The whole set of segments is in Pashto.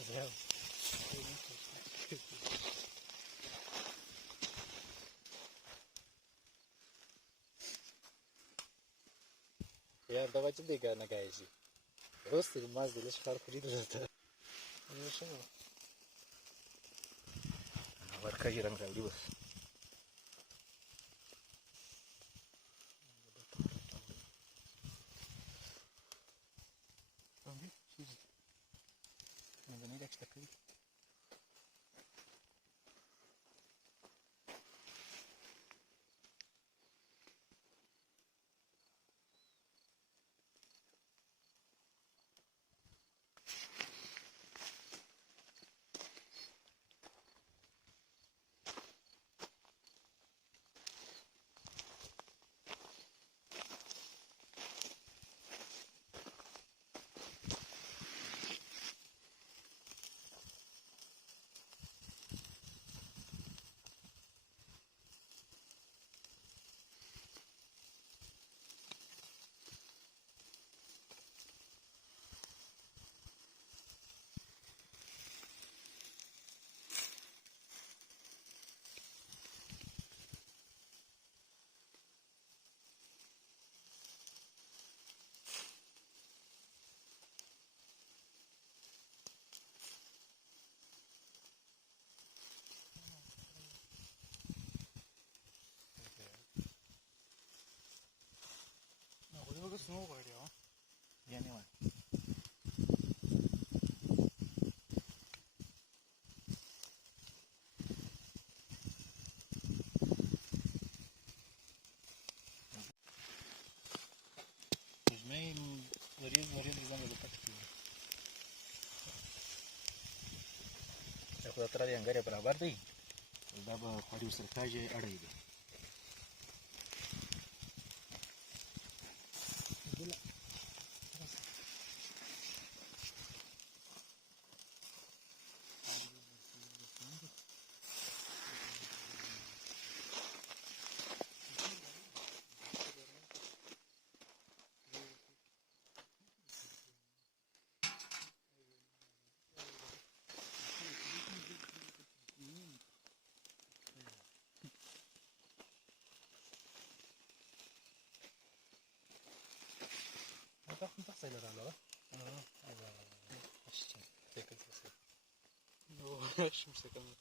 Iar давайте бега на гайзи. Просто маз делиш fark ediyorlar. Var kajiran kan di bos. Snow var ya. Yani var. Mai măriez examen de tactică. Dacă trage în gare barabar دی دا به خوري سرتاجه اړای دی Bakın tak sayılar hala. No, şimdi sekamam.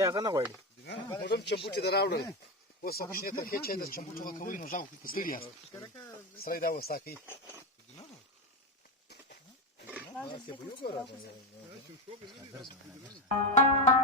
یا غنه غواړي مودم چمبوټي دراوړل اوس پښنه ته کې چې د چمبوټو کوي نو ځاو ستړي سره دا وساکي Thank you.